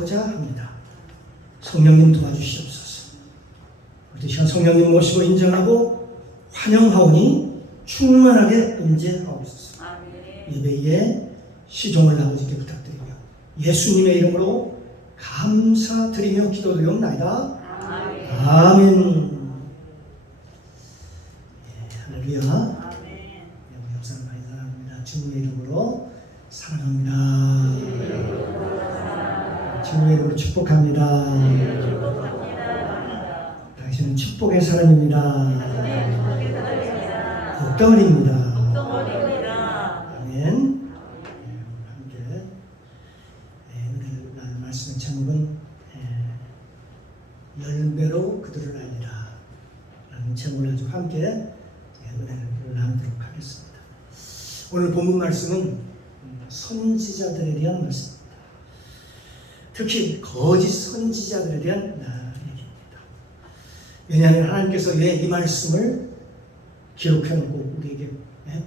보자 합니다. 성령님 도와주시옵소서. 우리 시간 성령님 모시고 인정하고 환영하오니 충만하게 임재하옵소서. 예배에 시종을 아버지께 부탁드리며 예수님의 이름으로 감사드리며 기도드리옵나이다. 아멘. 할렐루야. 우리 역사를 많이 사랑합니다. 주님의 이름으로 사랑합니다. 주님의 이름으로 축복합니다. 당신은 축복의 사람입니다. 복덩어리입니다. 아멘. 함께 오늘 말씀의 제목은 열매로 그들을 알리라 라는 제목을 가지고 함께 은혜를 나누도록 하겠습니다. 오늘 본문 말씀은 선지자들에 대한 말씀입니다. 특히 거짓 선지자들에 대한 얘기입니다. 왜냐하면 하나님께서 왜 이 말씀을 기록해놓고 우리에게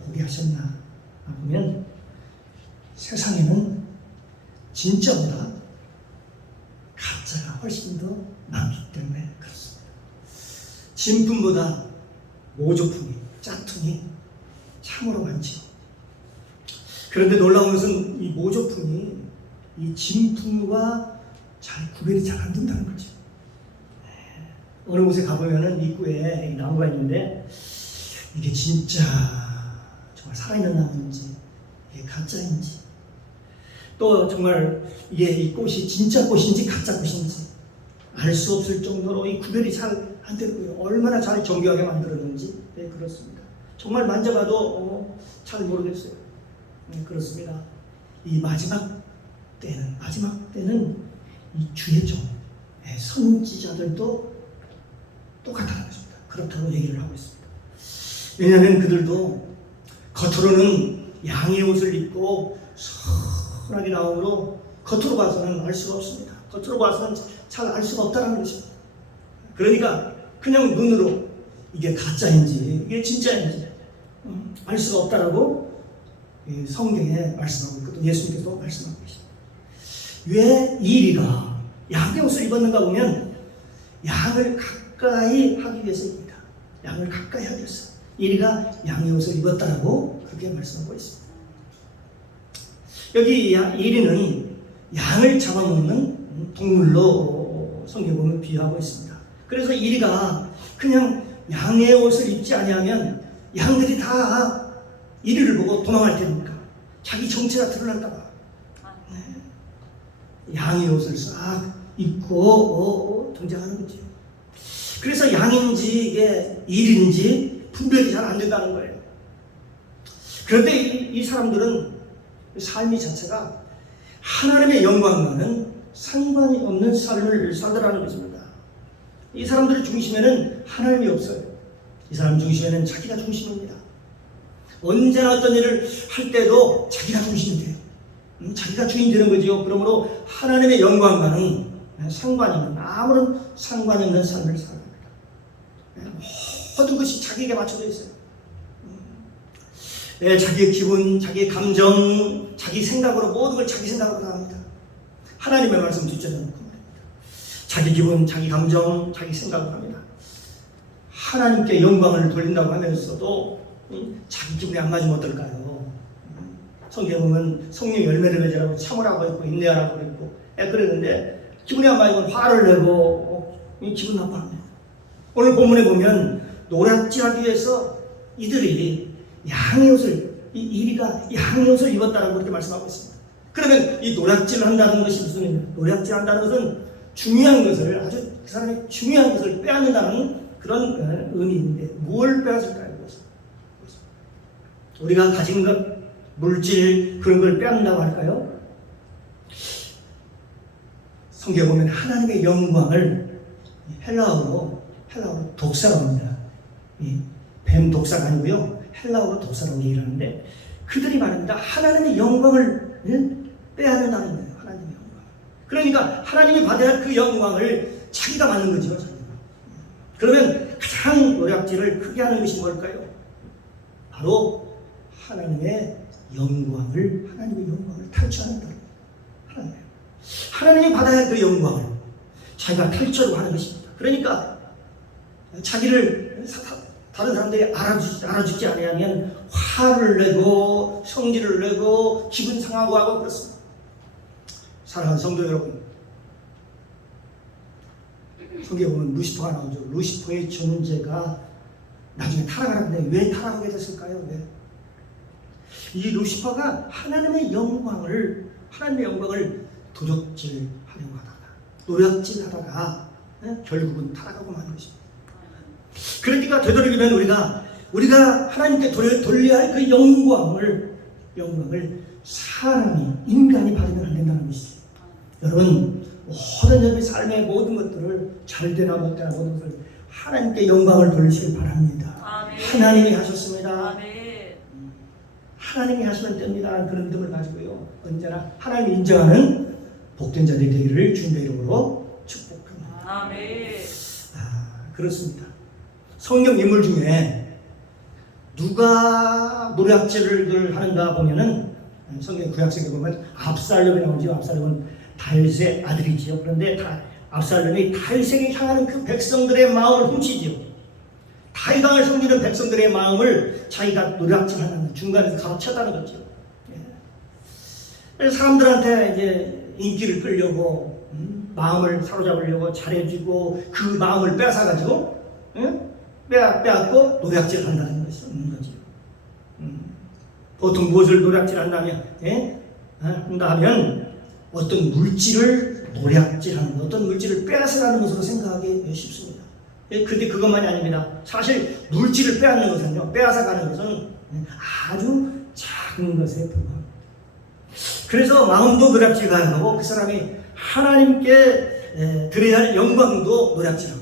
보게 하셨나 보면 세상에는 진짜보다 가짜가 훨씬 더 많기 때문에 그렇습니다. 진품보다 모조품이, 짝퉁이 참으로 많죠. 그런데 놀라운 것은 이 모조품이 이 진품과 잘 구별이 잘 안 된다는 거죠. 어느 곳에 가보면은 입구에 나무가 있는데 이게 진짜 정말 살아있는 나무인지 이게 가짜인지, 또 정말 이게 이 꽃이 진짜 꽃인지 가짜 꽃인지 알 수 없을 정도로 이 구별이 잘 안 되는 거예요. 얼마나 잘 정교하게 만들었는지. 네, 그렇습니다. 정말 만져봐도 잘 모르겠어요. 네, 그렇습니다. 이 마지막 때는 이 주의 종, 선지자들도 똑같다는 것입니다. 그렇다고 얘기를 하고 있습니다. 왜냐하면 그들도 겉으로는 양의 옷을 입고 선하게 나오므로 겉으로 봐서는 알 수가 없습니다. 겉으로 봐서는 잘 알 수가 없다는 것입니다. 그러니까 그냥 눈으로 이게 가짜인지 이게 진짜인지 알 수가 없다라고 성경에 말씀하고 있고 또 예수님께서도 말씀하고 계십니다. 왜 이리가 양의 옷을 입었는가 보면 양을 가까이 하기 위해서입니다. 양을 가까이 하기 위해서 이리가 양의 옷을 입었다라고 그렇게 말씀하고 있습니다. 여기 이리는 양을 잡아먹는 동물로 성경 보면 비유하고 있습니다. 그래서 이리가 그냥 양의 옷을 입지 아니하면 양들이 다 이리를 보고 도망할 테니까 자기 정체가 드러날까 봐 양의 옷을 싹 입고 등장하는 거죠. 그래서 양인지 이게 일인지 분별이 잘 안 된다는 거예요. 그런데 이 사람들은 삶이 자체가 하나님의 영광과는 상관이 없는 삶을 살더라는 것입니다. 이 사람들의 중심에는 하나님이 없어요. 이 사람 중심에는 자기가 중심입니다. 언제나 어떤 일을 할 때도 자기가 중심이 돼요. 자기가 주인 되는 거죠. 그러므로 하나님의 영광과는 상관이 없는, 아무런 상관이 없는 삶을 살아갑니다. 모든 것이 자기에게 맞춰져 있어요. 자기의 기분, 자기의 감정, 자기 생각으로 모든 걸 자기 생각으로 다 합니다. 하나님의 말씀 뒷전에 놓고 말입니다. 자기 기분, 자기 감정, 자기 생각으로 합니다. 하나님께 영광을 돌린다고 하면서도 자기 기분에 안 맞으면 어떨까요? 성경에 보면 성령 열매를 맺으라고 참으라고 했고 인내하라고 했고 그랬는데 기분이 안 맞으면 화를 내고 기분 나빠합니다. 오늘 본문에 보면 노략질하기 위해서 이들이 양의 옷을, 이리가 양의 옷을 입었다라고 그렇게 말씀하고 있습니다. 그러면 이 노략질을 한다는 것이 무슨 의미예요? 노략질 한다는 것은 중요한 것을, 아주 그 사람의 중요한 것을 빼앗는다는 그런 의미인데 뭘 빼앗을까요? 우리가 가진 것, 물질 그런 걸 빼앗는다고 할까요? 성경에 보면 하나님의 영광을 헬라어로 독사라고 합니다. 뱀 독사가 아니고요. 헬라어로 독사라고 얘기를 하는데 그들이 말합니다. 하나님의 영광을 빼앗는다는 거예요. 하나님의 영광. 그러니까 하나님이 받아야 할 그 영광을 자기가 받는 거죠. 자기가. 그러면 가장 노략질을 크게 하는 것이 뭘까요? 바로 하나님의 영광을 탈취하는 거예요. 하나님. 하나님이 받아야 할 그 영광을 자기가 펼쳐고 하는 것입니다. 그러니까 자기를 다른 사람들이 알아주지 않으면 화를 내고 성질을 내고 기분 상하고 하고 그렇습니다. 사랑하는 성도 여러분, 성경에 보면 루시퍼가 나오죠. 루시퍼의 존재가 나중에 타락하는데 왜 타락하게 됐을까요? 왜? 이 루시퍼가 하나님의 영광을 도적질하려고 하다가 노략질하다가 결국은 타락하고 만 것입니다. 그러니까 되도록이면 우리가 하나님께 돌려야 할 그 영광을 사람이 인간이 받으면 안 된다는 것이죠. 여러분, 모든 여러분의 삶의 모든 것들을 잘되나 못되나 모든 것을 하나님께 영광을 돌리시길 바랍니다. 아멘. 하나님이 하셨습니다. 아멘. 하나님이 하시면 됩니다. 그런 믿음을 가지고요, 언제나 하나님이 인정하는 복된 자들이 되기를 주님의 이름으로 축복합니다. 아멘. 그렇습니다. 성경 인물 중에 누가 노략질을 하는가 보면은 성경 구약성에 보면 압살롬이 나오죠. 압살롬은 다윗의 아들이지요. 그런데 압살롬이 다윗에게 향하는 그 백성들의 마음을 훔치지요. 다윗 왕을 섬기는 백성들의 마음을 자기가 노략질하는 중간에서 가로채다는 거죠. 그래서 사람들한테 이제 인기를 끌려고 마음을 사로잡으려고 잘해주고 그 마음을 뺏어가지고 빼앗고 노략질을 한다는 것이 없는 거죠. 보통 무엇을 노략질한다면 한다 하면 어떤 물질을 노략질하는 어떤 물질을 빼앗아가는 것으로 생각하기 쉽습니다. 그런데 그것만이 아닙니다. 사실 물질을 빼앗는 것은요, 빼앗아가는 것은 아주 작은 것에 불과합니다. 그래서 마음도 노략질하고 그 사람이 하나님께 드려야 할 영광도 노략질하고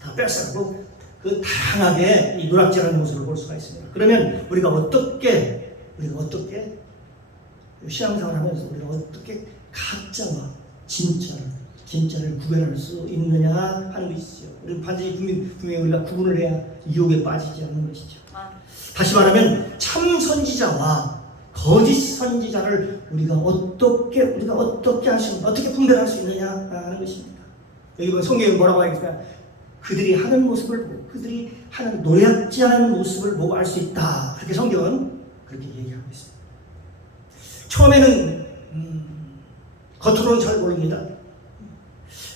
다 뺏어가고 그 다양하게 이 노략질하는 모습을 볼 수가 있습니다. 그러면 우리가 어떻게 신앙생활을 하면서 우리가 어떻게 가짜와 진짜를 구별할 수 있느냐 하는 것이죠. 우리는 반드시 분명히 우리가 구분을 해야 유혹에 빠지지 않는 것이죠. 다시 말하면 참 선지자와 거짓 선지자를 우리가 어떻게 어떻게 분별할 수 있느냐 하는 것입니다. 여기 보면 성경에 뭐라고 하겠습니까? 그들이 하는 모습을 보고 그들이 하는 노략질하는 모습을 보고 알 수 있다. 그렇게 성경은 그렇게 얘기하고 있습니다. 처음에는 겉으로는 잘 모릅니다.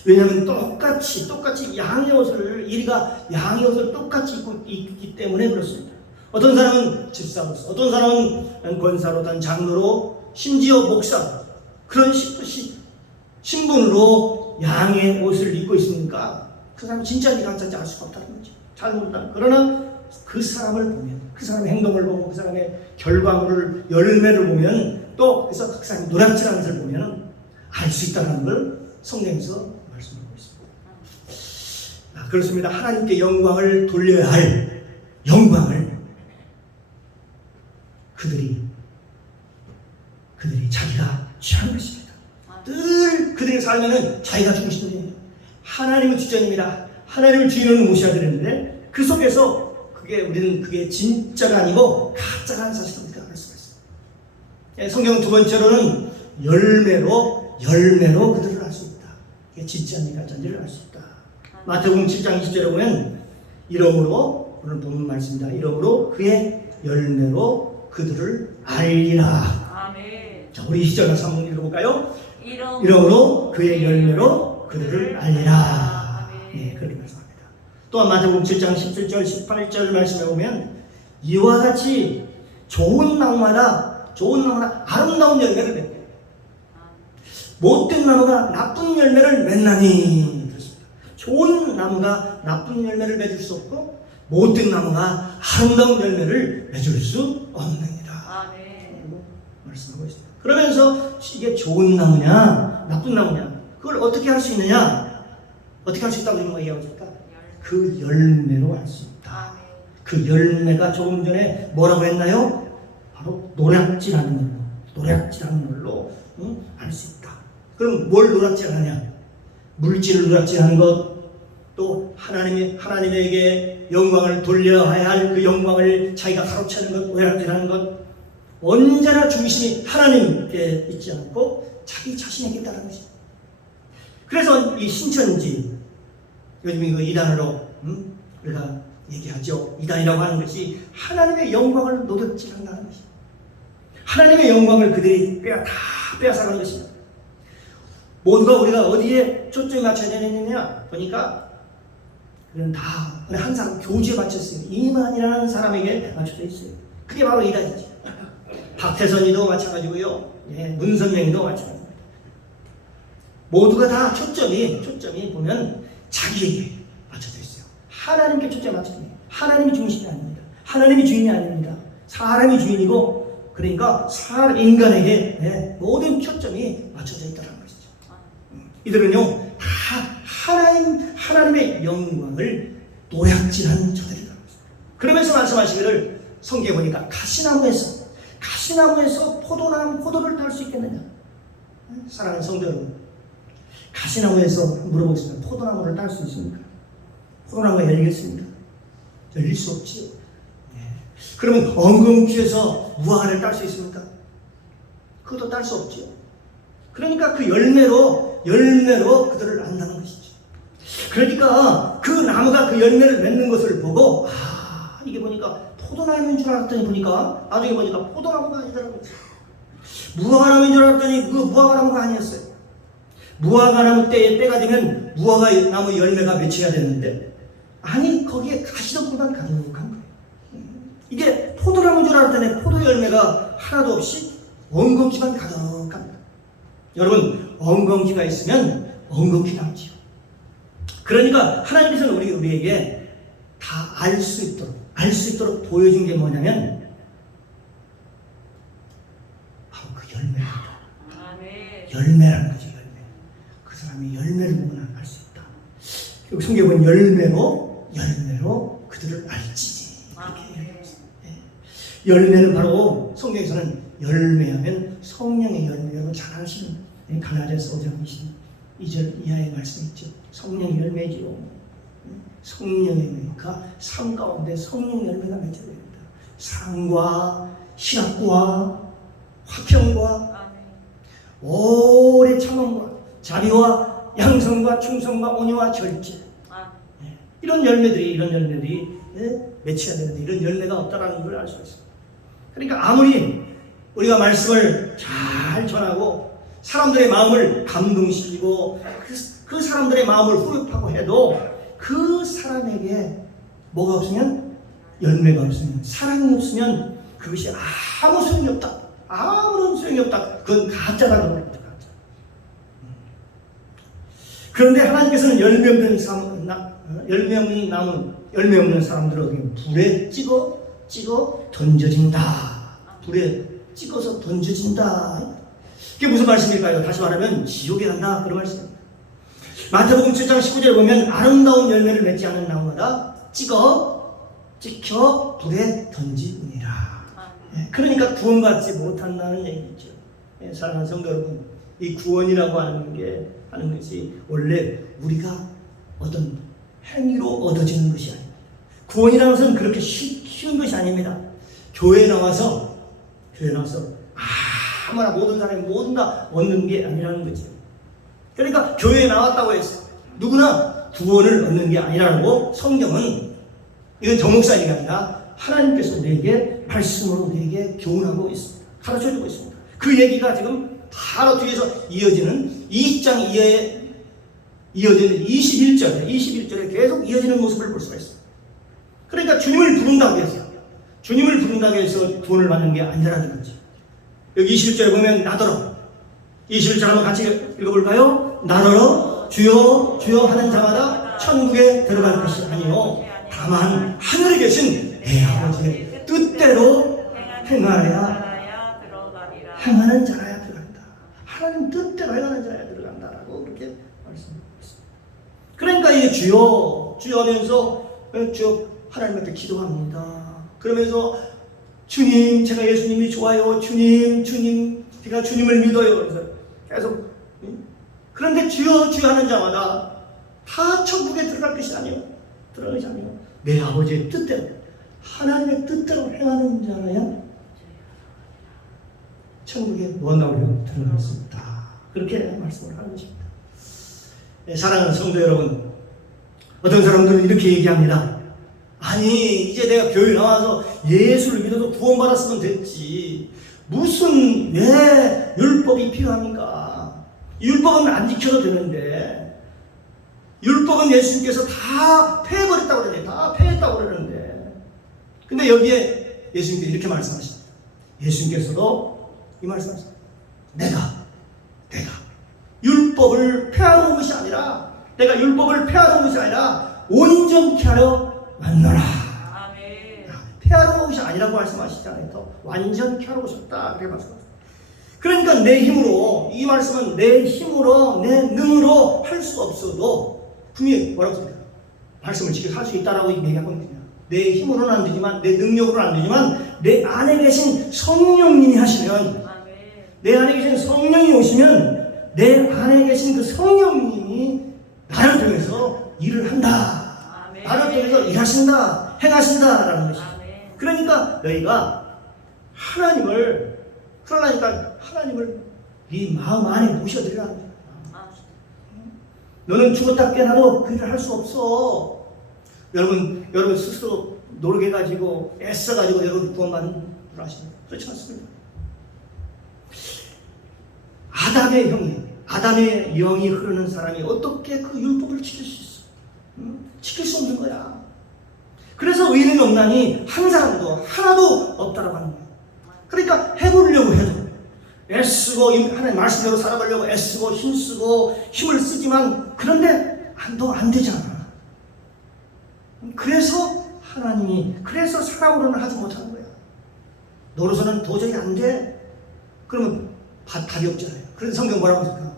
왜냐하면 똑같이 양의 옷을 이리가 양의 옷을 똑같이 입고 있기 때문에 그렇습니다. 어떤 사람은 집사로서, 어떤 사람은 권사로, 어떤 장로로, 심지어 목사 그런 신분으로 양의 옷을 입고 있으니까 그 사람이 진짜인지 가짜인지 알 수가 없다는 거죠. 잘 모른다. 그러나 그 사람을 보면, 그 사람의 행동을 보고 그 사람의 결과물을 열매를 보면 또 그래서 그 사람이 노략질하는 것을 보면 알 수 있다는 걸 성경에서 말씀하고 있습니다. 그렇습니다. 하나님께 영광을 돌려야 할 영광을 그들이 자기가 취하는 것입니다. 늘 그들의 삶에는 자기가 중심입니다. 하나님은 주전입니다. 하나님을 주인으로 모셔야 되는데 그 속에서 우리는 그게 진짜가 아니고 가짜라는 사실을 우리가 알 수가 있습니다. 성경 두 번째로는 열매로 그들을 알 수 있다. 이게 진짜인지 가짜인지를 알 수 있다. 마태복음 7장 20절에 보면 이러므로 오늘 본문 말씀입니다. 이러므로 그의 열매로 그들을 알리라. 아멘. 자, 우리 시절과 한번 읽어볼까요? 이러므로 그의 열매로 그들을 알리라. 네, 그렇게 말씀합니다. 또한 마태복음 7장 17절 18절 말씀에 보면 이와 같이 좋은 나무마다 아름다운 열매를 맺고 못된 나무가 나쁜 열매를 맺나니. 그렇습니다. 좋은 나무가 나쁜 열매를 맺을 수 없고 못된 나무가 아름다운 열매를 맺을 수 없느니라. 말씀하고 있습니다. 그러면서 이게 좋은 나무냐 나쁜 나무냐 그걸 어떻게 할 수 있느냐, 어떻게 할 수 있다고 지금 얘기하고 있습니까? 그 열매로 알 수 있다. 그 열매가 조금 전에 뭐라고 했나요? 바로 노략질하는 걸로 알 수 있다. 그럼 뭘 노략질하냐? 물질을 노략질하는 것, 또 하나님에게 영광을 돌려야 할 그 영광을 자기가 가로채는 것, 노략질하는 것, 언제나 중심이 하나님께 있지 않고 자기 자신에게 따르는 것이죠. 그래서 이 신천지, 요즘 이거 이단으로 우리가 얘기하죠. 이단이라고 하는 것이 하나님의 영광을 노릇질한다는 것이죠. 하나님의 영광을 그들이 다 빼앗아가는 것입니다. 모두가 우리가 어디에 초점이 맞춰야 되느냐 보니까 그는 다 한 사람 교주에 맞췄어요. 이만이라는 사람에게 맞춰져 있어요. 그게 바로 이단이죠. 박태선이도 마찬가지고요. 예, 문선명이도 마찬가지입니다. 모두가 다 초점이 보면 자기에게 맞춰져 있어요. 하나님께 초점이 맞춰져 있어요. 하나님이 중심이 아닙니다. 하나님이 주인이 아닙니다. 사람이 주인이고, 그러니까 인간에게 예, 모든 초점이 맞춰져 있다는 것이죠. 이들은요 다 하나님의 영광을 노약질한 저들이라는 것입니다. 그러면서 말씀하시기를 성경에 보니까 가시나무에서 포도를 딸 수 있겠느냐? 사랑하는 성도 여러분, 가시나무에서 물어보겠습니다. 포도나무를 딸 수 있습니까? 포도나무가 열리겠습니까? 열릴 수 없지요. 그러면 엉겅퀴에서 무화과를 딸 수 있습니까? 그것도 딸 수 없지요. 그러니까 그 열매로 그들을 안다는 것이죠. 그러니까 그 나무가 그 열매를 맺는 것을 보고 이게 보니까 포도나무인 줄 알았더니 보니까 나중에 보니까 포도나무가 아니더라고요. 무화과나무인 줄 알았더니 그 무화과나무가 아니었어요. 무화과나무 때가 되면 무화과나무 열매가 맺혀야 되는데 아니 거기에 가시덤불만 가득한 거예요. 이게 포도나무인 줄 알았더니 포도 열매가 하나도 없이 엉겅퀴만 가득합니다. 여러분 엉겅퀴가 있으면 엉겅퀴 남지요. 그러니까 하나님께서는 우리에게 다 알 수 있도록 보여준 게 뭐냐면 바로 그 열매입니다. 열매라는 거죠. 열매. 그 사람이 열매를 보면 알 수 있다. 그리고 성경에 보면 열매로 그들을 알지니 그렇게 얘기합니다. 열매는 바로 성경에서는 열매하면 성령의 열매, 여러분 잘 아시는 갈라디아서 5장 22절 이하의 말씀 있죠. 성령의 열매지요. 성령의 열매가 삶 가운데 성령 열매가 맺혀야 됩니다. 사랑과 희락과 화평과 오래 참음과 자비와 양성과 충성과 온유와 절제 이런 열매들이 맺혀야 되는데 이런 열매가 없다라는 걸 알 수 있습니다. 그러니까 아무리 우리가 말씀을 잘 전하고 사람들의 마음을 감동시키고 그 사람들의 마음을 후흡하고 해도 그 사람에게 뭐가 없으면 열매가 없으면 사랑이 없으면 그것이 아무 소용이 없다. 아무런 소용이 없다. 그건 가짜다 그러는 거죠. 가짜. 그런데 하나님께서는 열매 없는 사람들을 불에 찍어 던져진다. 불에 찍어서 던져진다. 이게 무슨 말씀일까요? 다시 말하면 지옥에 간다. 그런 말씀입니다. 마태복음 7장 19절에 보면 아름다운 열매를 맺지 않은 나무마다 찍혀 불에 던지느니라. 그러니까 구원받지 못한다는 얘기죠. 사랑하는 성도 여러분, 이 구원이라고 하는 것이 원래 우리가 어떤 행위로 얻어지는 것이 아닙니다. 구원이라는 것은 그렇게 쉬운 것이 아닙니다. 교회에 나와서 아무나 모든 사람이 모든 다 얻는 게 아니라는 거죠. 그러니까 교회에 나왔다고 해서 누구나 구원을 얻는 게 아니라고 성경은 이건 정목사 얘기가 아니라 하나님께서 우리에게 말씀으로 우리에게 교훈하고 있습니다. 가르쳐주고 있습니다. 그 얘기가 지금 바로 뒤에서 이어지는 20장 이하에 이어지는 21절에 계속 이어지는 모습을 볼 수가 있습니다. 그러니까 주님을 부른다고 해서 구원을 받는 게 아니라는 거죠. 여기 21절에 보면 나더러 21절 한번 같이 읽어볼까요? 나더러 주여 주여 하는 자마다 천국에 들어갈 것이 아니요 다만 하늘에 계신 내 아버지의 뜻대로 행하는 자라야 들어간다. 하나님 뜻대로 행하는 자라야 들어간다라고 그렇게 말씀하고 있습니다. 그러니까 이 주여 하면서 주여 하나님 앞에 기도합니다. 그러면서 주님, 제가 예수님이 좋아요. 주님, 제가 주님을 믿어요. 그래서 계속 그런데 주여 하는 자마다 다 천국에 들어갈 것이 아니요. 내 아버지의 뜻대로, 하나님의 뜻대로 행하는 자라야 천국에 무한하고 들어갈 수 있다. 그렇게 말씀을 하는 것입니다. 네, 사랑하는 성도 여러분, 어떤 사람들은 이렇게 얘기합니다. 아니, 이제 내가 교회 나와서 예수를 믿어서 구원받았으면 됐지. 무슨 왜 율법이 필요합니까? 율법은 안 지켜도 되는데, 율법은 예수님께서 다 폐해버렸다고 그러네. 다 폐했다고 그러는데. 근데 여기에 예수님께서 이렇게 말씀하십니다. 예수님께서도 이 말씀하십니다. 내가 율법을 폐하는 것이 아니라, 내가 율법을 폐하는 것이 아니라 온전케 하려 왔노라. 아멘. 폐하러 것이 아니라고 말씀하시잖아요. 더 완전케 하러 오셨다. 그렇게 말씀하셨어요. 그러니까 내 힘으로, 이 말씀은 내 힘으로, 내 능으로 할 수 없어도 분명히 뭐라고 합니까? 말씀을 지켜서 할 수 있다라고 얘기하거든요. 내 힘으로는 안 되지만, 내 능력으로는 안 되지만, 내 안에 계신 성령님이 하시면, 아멘. 내 안에 계신 성령이 오시면 내 안에 계신 그 성령님이 나를 통해서 일을 한다. 아멘. 나를 통해서 일하신다. 행하신다라는 것이죠. 아멘. 그러니까 너희가 하나님을, 그러니까 하나님을 네 마음 안에 모셔드리라는 거야. 너는 죽었다 깨어나도 그 일을 할 수 없어. 여러분 스스로 노력해가지고 애써가지고 여러분 구원받는 줄 아십니까? 그렇지 않습니다. 아담의 영이 흐르는 사람이 어떻게 그 율법을 지킬 수 있어? 지킬 수 없는 거야. 그래서 의인의 명단이 한 사람도 하나도 없다라고 하는 거야. 그러니까 해보려고 해도 애쓰고 하나님 말씀대로 살아가려고 애쓰고 힘쓰고 힘을 쓰지만 그런데 안 되잖아. 그래서 그래서 사람으로는 하지 못하는 거야. 너로서는 도저히 안 돼. 그러면 답이 없잖아요. 그래서 성경 뭐라고 합니까?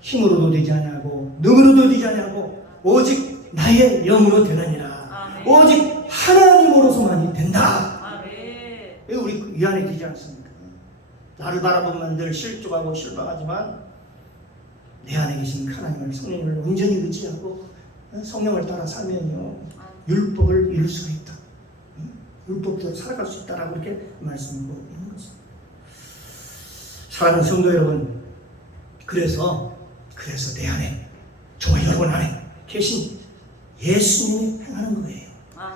힘으로도 되지 않냐고, 능으로도 되지 않냐고, 오직 나의 영으로 되느니라. 아멘. 오직 하나님으로서만이 된다. 아멘. 이거 우리 이 안에 되지 않습니까? 나를 바라보면 늘 실족하고 실망하지만 내 안에 계신 하나님을, 성령을 온전히 의지하고 성령을 따라 살면요, 율법을 이룰 수가 있다. 율법대로 살아갈 수 있다라고 이렇게 말씀하고 있는 것입니다. 사랑하는 성도 여러분, 그래서 내 안에, 저와 여러분 안에 계신 예수님이 행하는 거예요.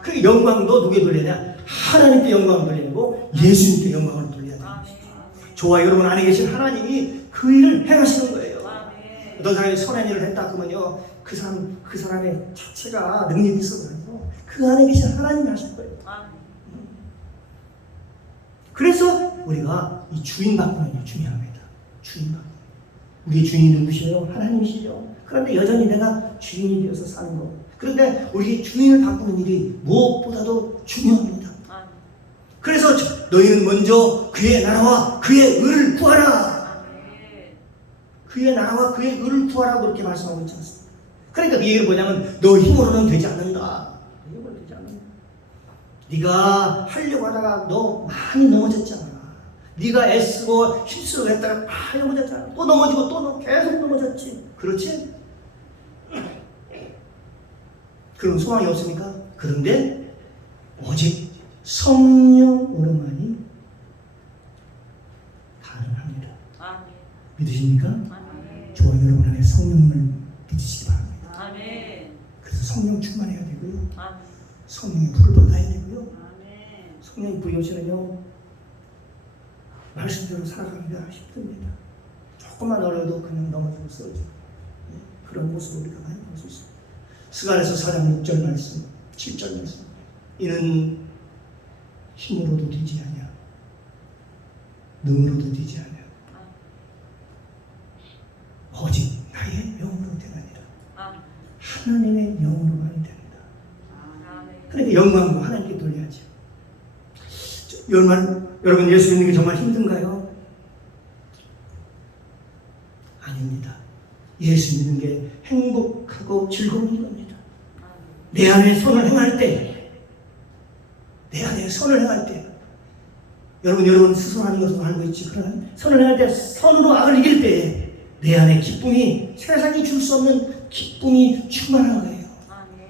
그 영광도 누구에 돌려야? 하나님께 영광을 돌리고 예수님께 영광을 돌려야 됩니다. 저와 여러분 안에 계신 하나님이 그 일을 행하시는 거예요. 어떤 사람이 선한 일을 했다 그러면요, 그 사람의 자체가 능력이 있어가지고 그 안에 계신 하나님이 하실 거예요. 그래서 우리가 이 주인 바꾸는 게 중요합니다. 주인 바꾸는. 우리의 주인이 누구시요? 하나님이시죠. 그런데 여전히 내가 주인이 되어서 사는 거. 그런데 우리의 주인을 바꾸는 일이 무엇보다도 중요합니다. 그래서 너희는 먼저 그의 나라와 그의 의를 구하라. 그의 나라와 그의 의를 구하라고 그렇게 말씀하고 있지 않습니까? 그러니까 그 얘기는 뭐냐면 너 힘으로는 되지 않는다. 힘으로 되지 않는다. 네가 하려고 하다가 너 많이 넘어졌잖아. 네가 애쓰고 힘쓰고 했다가 많이 넘어졌잖아. 또 넘어지고 또 계속 넘어졌지. 그렇지? 그런 소망이 없습니까? 그런데 오직 성령으로만이 가능합니다. 믿으십니까? 저와 여러분 안에 성령을 믿으시기 바랍니다. 그래서 성령 충만해야 되고요. 성령의 불을 받아야 되고요. 성령의 불이 오시면요, 말씀대로 살아가기가 힘듭니다. 조금만 어려도 그냥 넘어지고 쓰러지고, 그런 모습을 우리가 많이 볼 수 있습니다. 스가랴서 4장 6절 말씀, 7절 말씀. 이는 힘으로도 되지 않냐, 능으로도 되지 않냐, 오직 나의 영으로 되느니라. 하나님의 영으로만이 됩니다. 그러니까 영광도 하나님께 돌려야죠. 여러분 예수 믿는 게 정말 힘든가요? 아닙니다. 예수 믿는 게 행복하고 즐거운 겁니다. 내 안에 선을 행할 때, 여러분 스스로 하는 것으로 알고 있지. 그러나 선을 행할 때, 선으로 악을 이길 때 내 안에 기쁨이, 세상이 줄 수 없는 기쁨이 충만한 거예요.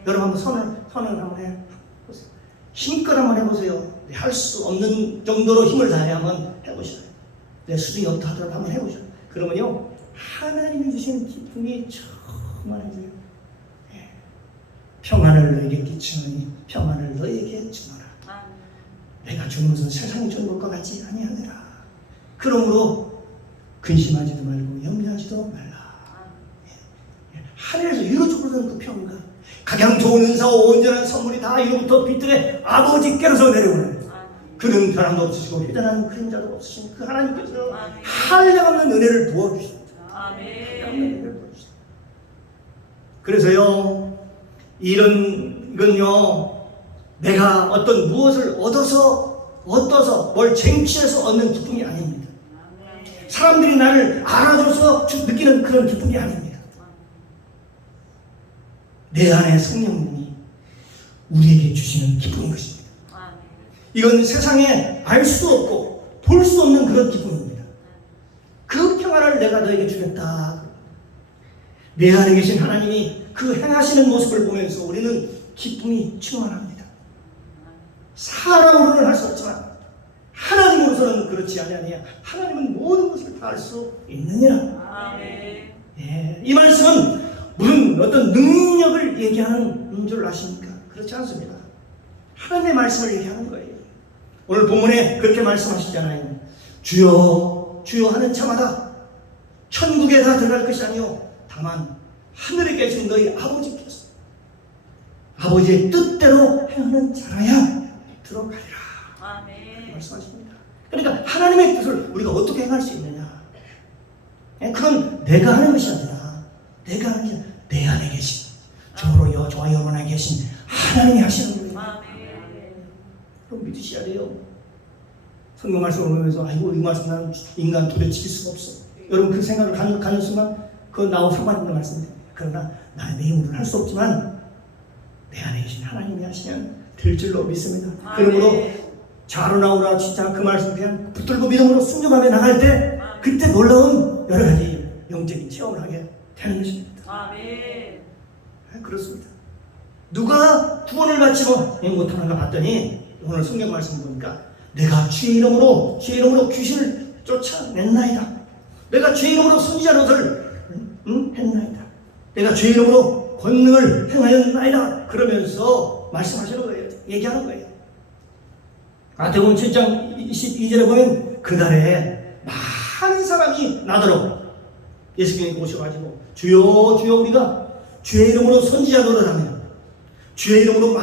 여러분 한번 선을 한번 해보세요. 힘껏 한번 해보세요. 할 수 없는 정도로 힘을 다해 한번 해보셔요. 내 수준이 없다 하더라도 한번 해보셔요. 그러면요, 하나님이 주신 기쁨이 충만해져요. 예. 평안을 너에게 끼치노니 평안을 너에게 주노라. 내가 주는 것은 세상이 주는 것과 같지 아니하니라. 그러므로 근심하지도 말고 염려하지도 말라. 예. 하늘에서 위로적으로는 그 평강, 가장 좋은 은사와 온전한 선물이 다 이로부터 빛들의 아버지께로서 내려오는, 그는 변함도 없으시고 회전하는 그림자도 없으신 그 하나님께서 한량없는 은혜를 부어주십니다. 그래서요, 이건요, 내가 어떤 무엇을 얻어서 뭘 쟁취해서 얻는 기쁨이 아닙니다. 사람들이 나를 알아줘서 느끼는 그런 기쁨이 아닙니다. 내 안에 성령님이 우리에게 주시는 기쁨인 것입니다. 이건 세상에 알 수 없고 볼 수 없는 그런 기쁨입니다. 그 평안을 내가 너에게 주겠다. 내 안에 계신 하나님이 그 행하시는 모습을 보면서 우리는 기쁨이 충만합니다. 사람으로는 할 수 없지만 하나님으로서는 그렇지 아니하냐. 하나님은 모든 것을 다 알 수 있느니라. 예, 이 말씀은 무슨 어떤 능력을 얘기하는 줄 아십니까? 그렇지 않습니다. 하나님의 말씀을 얘기하는 거예요. 오늘 본문에 그렇게 말씀하시잖아요. 주여 주여 하는 자마다 천국에 다 들어갈 것이 아니요 다만 하늘에 계신 너희 아버지께서 아버지의 뜻대로 행하는 자라야 들어가리라. 말씀하십니다. 그러니까 하나님의 뜻을 우리가 어떻게 행할 수 있느냐? 그건 내가 하는 것이 아니라 내가 하는 게 아니라 내 안에 계신 저와 여러분 안에 계신 하나님이 하시는 거예요. 그럼 믿으셔야 돼요. 성경 말씀을 보면서 아이고 이 말씀 나는 인간 도대체 지킬 수가 없어. 여러분 그 생각을 가는 순간 그건 나하고 상관없는 말씀입니다. 그러나 나의 내 힘으로는 할 수 없지만 내 안에 계신 하나님이 하시면 될 줄로 믿습니다. 그러므로 자로나오라 진짜 그 말씀 그냥 붙들고 믿음으로 순종하며 나갈 때 그때 놀라운 여러 가지 영적인 체험을 하게 되는 것입니다. 그렇습니다. 누가 구원을 받지 못하는가 봤더니 오늘 성경 말씀 보니까 내가 주의 이름으로 귀신을 쫓아냈나이다. 내가 주의 이름으로 선지자 노릇을 했나이다. 내가 주의 이름으로 권능을 행하였나이다. 그러면서 말씀하시는 거예요. 얘기하는 거예요. 마태복음 7장 22절에 보면 그날에 많은 사람이 나더러 예수님께 오셔가지고 주여 주여 우리가 주의 이름으로 선지자 노릇하며 주의 이름으로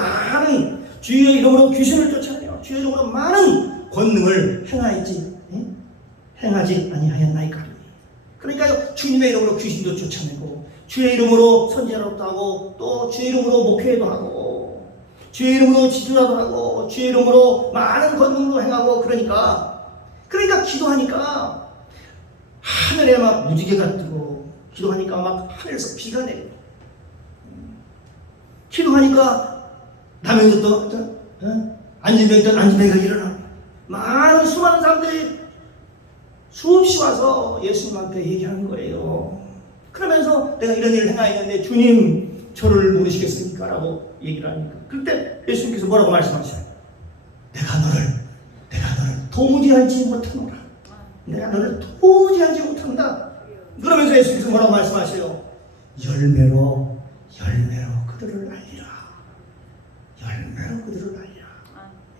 주의 이름으로 귀신을 쫓아내며 주의 이름으로 많은 권능을 행하지 아니하였나이까. 그러니까요, 주님의 이름으로 귀신도 쫓아내고 주의 이름으로 선지자로도 하고 또 주의 이름으로 목회도 하고 주의 이름으로 지도자도 하고 주의 이름으로 많은 권능도 행하고 그러니까 기도하니까 하늘에 막 무지개가 뜨고 기도하니까 막 하늘에서 비가 내리고 기도하니까 남에서 또 안진병이던 안진병이가 일어나고 많은 수많은 사람들이 수없이 와서 예수님 앞에 얘기하는 거예요. 그러면서 내가 이런 일을 행하였는데 주님 저를 모르시겠습니까? 라고 얘기를 하니까 그때 예수님께서 뭐라고 말씀하셔요? 내가 너를 도무지 알지 못하노라. 내가 너를 도무지 알지 못한다. 그러면서 예수님께서 뭐라고 말씀하셔요? 열매로 그들을 알리라. 열매로 그들을 알리라.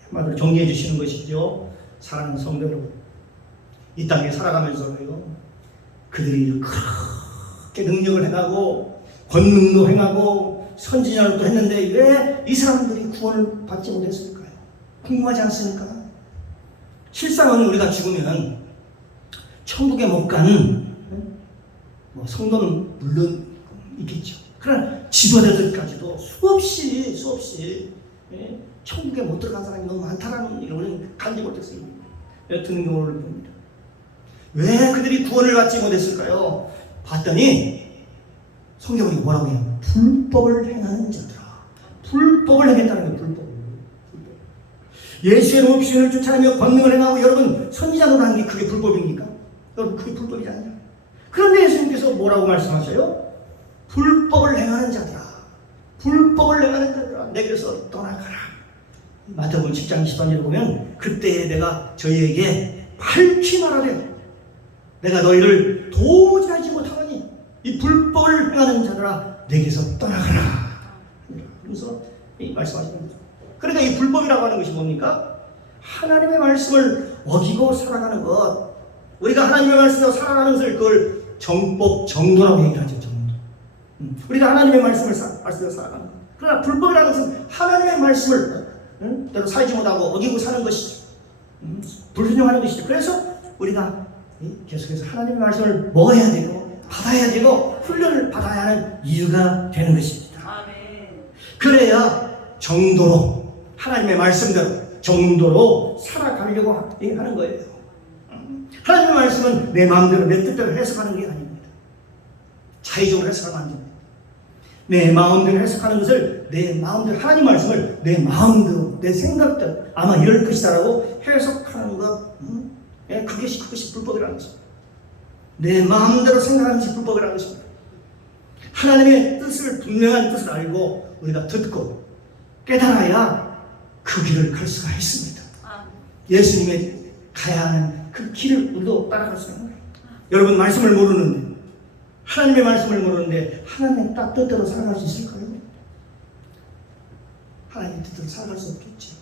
한마디로 정리해 주시는 것이죠. 사랑하는 성도 여러분, 이 땅에 살아가면서요, 그들이 그렇게 능력을 행하고 권능도 행하고 선지자도 했는데 왜 이 사람들이 구원을 받지 못했을까요? 궁금하지 않습니까? 실상은 우리가 죽으면 천국에 못 가는 성도는 물론 있겠죠. 그러나 지도자들까지도 수없이 천국에 못 들어간 사람이 너무 많다라는 이론을 간지 못했어요. 듣는 경우를 봅니다. 왜 그들이 구원을 받지 못했을까요? 봤더니 성경이 뭐라고 해요? 불법을 행하는 자들아. 불법을 행했다는 거예요. 불법. 예수의 이름으로 귀신을 쫓아내며 권능을 행하고 여러분 선지자로 하는 게 그게 불법입니까? 여러분 그게 불법이지 않냐? 그런데 예수님께서 뭐라고 말씀하셔요? 불법을 행하는 자들아. 불법을 행하는 자들아. 내게서 떠나가라. 마태복음 10장 10절에 보면 그때 내가 저희에게 밝히 말하래. 내가 너희를 도무지 알지 못하노라. 이 불법을 행하는 자들아 내게서 떠나가라. 그래서 이 말씀하시는 거죠. 그러니까 이 불법이라고 하는 것이 뭡니까? 하나님의 말씀을 어기고 살아가는 것. 우리가 하나님의 말씀으로 살아가는 것을 그걸 정법, 정도라고 얘기하죠. 정도. 우리가 하나님의 말씀으로 살아가는 것. 그러나 불법이라는 것은 하나님의 말씀을 대로 살지 못하고 어기고 사는 것이죠. 불순종하는 것이죠. 그래서 우리가 계속해서 하나님의 말씀을 먹어야 되고 받아야 되고 훈련을 받아야 하는 이유가 되는 것입니다. 아멘. 그래야 정도로 하나님의 말씀대로 정도로 살아가려고 하는 거예요. 하나님의 말씀은 내 마음대로 내 뜻대로 해석하는 게 아닙니다. 자의적으로 해석하면 안 됩니다. 내 마음대로 해석하는 것을 내 마음대로 하나님 말씀을 내 마음대로 내 생각대로 아마 이럴 것이다라고 해석하는 것 그것이 불법이라는 것입니다. 내 마음대로 생각하는 것이 불법이라는 것입니다. 하나님의 뜻을 분명한 뜻을 알고 우리가 듣고 깨달아야 그 길을 갈 수가 있습니다. 예수님의 가야 하는 그 길을 우리도 따라갈 수 있는 거예요. 여러분 말씀을 모르는데 하나님의 말씀을 모르는데 하나님의 딱 뜻대로 살아갈 수 있을까요? 하나님의 뜻대로 살아갈 수 없겠지.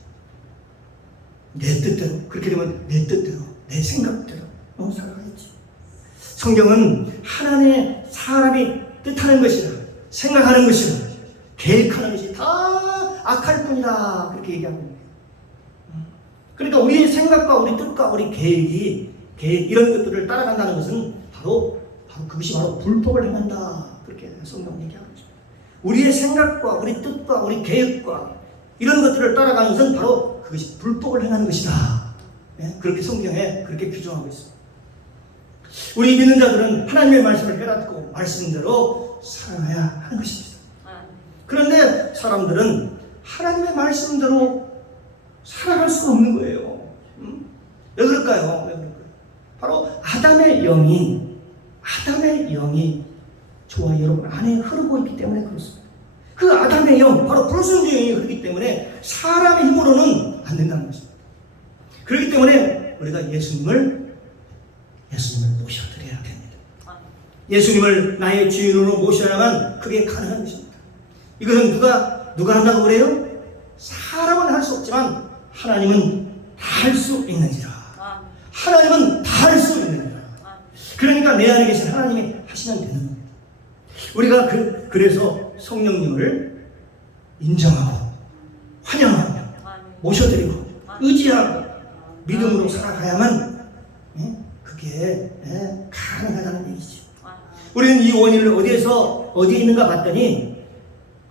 내 뜻대로 그렇게 되면 내 뜻대로 내 생각대로 살아가겠지. 성경은 하나님의 사람이 뜻하는 것이라 생각하는 것이라 계획하는 것이 다 악할 뿐이다 그렇게 얘기하고 있네요. 그러니까 우리의 생각과 우리 뜻과 우리 계획 이런 것들을 따라간다는 것은 바로 그것이 바로 불법을 행한다 그렇게 성경은 얘기하고 있습니다. 우리의 생각과 우리 뜻과 우리 계획과 이런 것들을 따라가는 것은 바로 그것이 불법을 행하는 것이다. 그렇게 성경에 그렇게 규정하고 있습니다. 우리 믿는 자들은 하나님의 말씀을 깨닫고 말씀대로 살아가야 하는 것입니다. 그런데 사람들은 하나님의 말씀대로 살아갈 수가 없는 거예요. 왜 그럴까요? 바로 아담의 영이 저와 여러분 안에 흐르고 있기 때문에 그렇습니다. 그 아담의 영, 바로 불순종의 영이 그렇기 때문에 사람의 힘으로는 안 된다는 것입니다. 그렇기 때문에 우리가 예수님을 모셔드려야 됩니다. 예수님을 나의 주인으로 모셔야만 그게 가능한 것입니다. 이것은 누가 한다고 그래요? 사람은 할 수 없지만 하나님은 다 할 수 있느니라. 하나님은 다 할 수 있느니라. 그러니까 내 안에 계신 하나님이 하시면 되는 겁니다. 우리가 그래서 성령님을 인정하고 환영하며 모셔드리고 의지하고 믿음으로 살아가야만 그게 가능하다는 얘기죠. 우리는 이 원인을 어디에 있는가 봤더니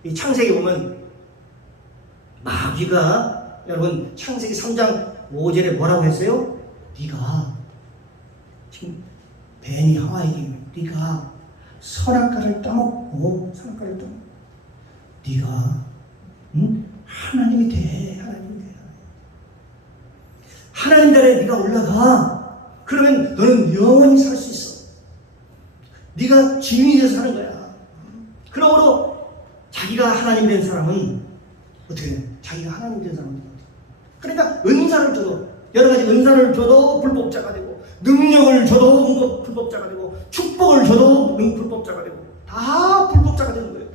이 창세기 보면 마귀가 여러분 창세기 3장 5절에 뭐라고 했어요? 네가 지금 뱀이 하와에게 네가 선악과를 따먹고 네가 하나님이 돼. 하나님 자리에 네가 올라가. 그러면 너는 영원히 살 수 있어. 네가 주인이 돼서 사는 거야. 그러므로 자기가 하나님 된 사람은 어떻게 해? 자기가 하나님 된 사람은 그러니까 은사를 줘도 여러 가지 은사를 줘도 불법자가 되고 능력을 줘도 불법자가 되고 축복을 줘도 불법자가 되고 다 불법자가 되는 거예요.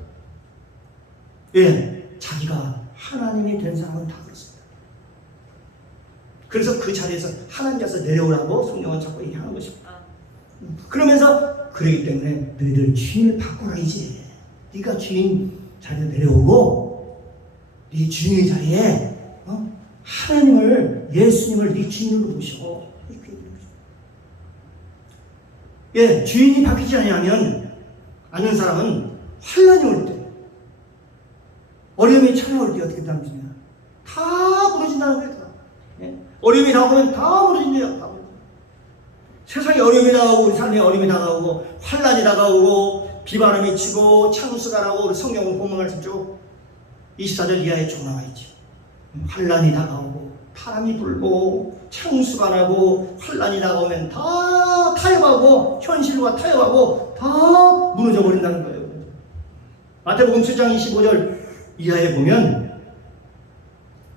예, 자기가 하나님이 된 사람은 다 그렇습니다. 그래서 그 자리에서 하나님께서 내려오라고 성령은 자꾸 얘기하는 것입니다. 그러면서 그러기 때문에 너희들 주인을 바꾸라 이제. 네가 주인 자리에 내려오고 네 주인의 자리에 하나님을 예수님을 네 주인으로 모시고 예, 주인이 바뀌지 않는 사람은 환난이 올 때 어려움이 찾아올 때 어떻게 된다는 것이냐 다 무너진다는 거예요. 예? 어려움이 다가오면 다 무너진대요. 세상에 어려움이 다가오고 우리 삶에 어려움이 다가오고 환난이 다가오고 비바람이 치고 창수가 나고 우리 성경은 본문 말씀 쭉 24절 이하에 쭉 나와 있죠. 환난이 다가오고 바람이 불고 창수가 나고 환난이 다가오면 다 타협하고 현실과 타협하고 다 무너져 버린다는 거예요. 마태복음 7장 25절 이하에 보면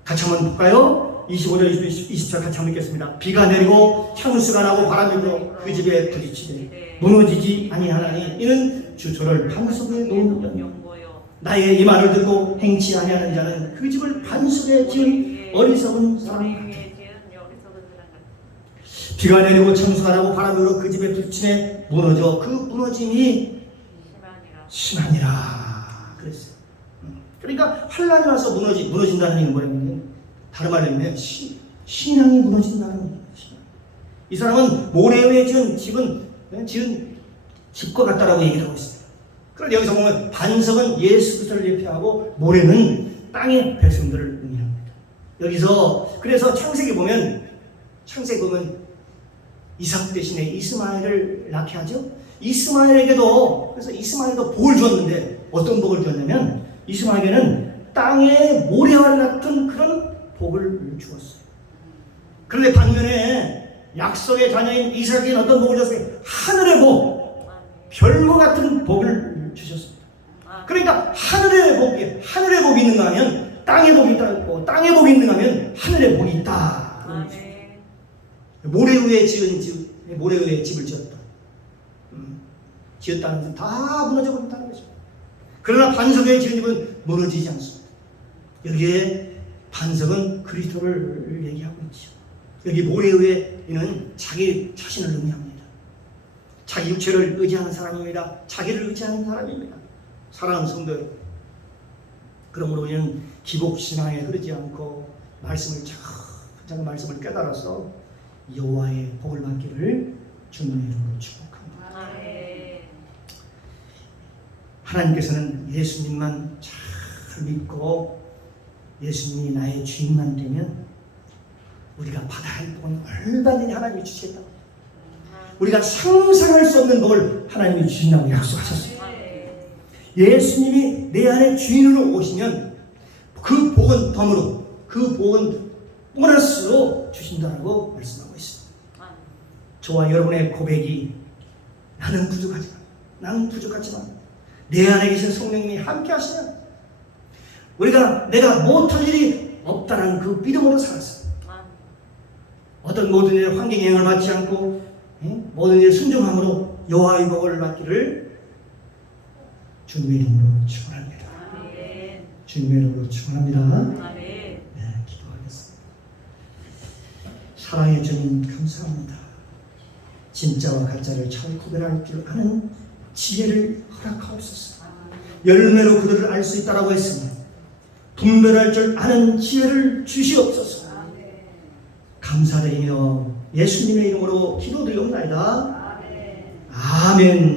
같이 한번 볼까요? 25절 20절 같이 한번 읽겠습니다. 비가 내리고 창수가 나고 바람이 불어 그 집에 부딪히되 무너지지 아니하나니 이는 주 저를 반석에 놓은 연고요. 나의 이 말을 듣고 행치 아니하는 자는 그 집을 반석에 지은 어리석은 사람 같다. 비가 내리고 창수가 나고 바람이 불어 그 집에 부딪히매 무너져 그 무너짐이 심하니라 그랬어요. 그러니까 환란이 와서 무너진다는 얘기는 뭐냐면 다른 말로 하면 신앙이 무너진다는 얘기예요. 이 사람은 모래 위에 지은 집과 같다라고 얘기를 하고 있어요. 그런데 여기서 보면 반석은 예수 그리스도를 예표하고 모래는 땅의 백성들을 의미합니다. 여기서 그래서 창세기 보면 이삭 대신에 이스마엘을 낳게 하죠. 그래서 이스마엘도 복을 주었는데 어떤 복을 주었냐면 이스마엘에게는 땅의 모래와 같은 그런 복을 주었어요. 그런데 반면에 약속의 자녀인 이삭에게는 어떤 복을 줬어요? 하늘의 복, 별과 같은 복을 주셨습니다. 그러니까 하늘의 복이 있는가 하면 땅의 복이 있고 땅의 복이 있는가 하면 하늘의 복이 있다. 그런 것입니다. 모래 위에 집을 지었다. 지었다는 것은 다 무너져 버린다는 거죠. 그러나 반석 위에 지은 집은 무너지지 않습니다. 여기에 반석은 그리스도를 얘기하고 있죠. 여기 모래 위에 있는 자기 자신을 의미합니다. 자기 육체를 의지하는 사람입니다. 자기를 의지하는 사람입니다. 사랑하는 성도 여러분, 그러므로 우리는 기복신앙에 흐르지 않고 말씀을 말씀을 깨달아서 여호와의 복을 받기를 주님의 이름으로 축복합니다. 하나님께서는 예수님만 잘 믿고 예수님이 나의 주인만 되면 우리가 받아야 할 복은 얼마든지 하나님이 주시겠다고, 우리가 상상할 수 없는 복을 하나님이 주신다고 약속하셨습니다. 예수님이 내 안에 주인으로 오시면 그 복은 덤으로, 그 복은 보너스로 주신다고 말씀하고 있습니다. 저와 여러분의 고백이 나는 부족하지만 내 안에 계신 성령님이 함께 하시면 내가 못할 일이 없다는 그 믿음으로 살았어요. 어떤 모든 일 환경에 영향을 받지 않고 모든 일 순종함으로 여호와의 복을 받기를 주님의 이름으로 축원합니다. 주님의 이름으로 축원합니다. 네, 기도하겠습니다. 사랑의 주님 감사합니다. 진짜와 가짜를 잘 구별할 줄 아는 지혜를 허락하옵소서. 열매로 그들을 알 수 있다라고 했으니 분별할 줄 아는 지혜를 주시옵소서. 감사드리며 예수님의 이름으로 기도드리옵나이다. 아멘.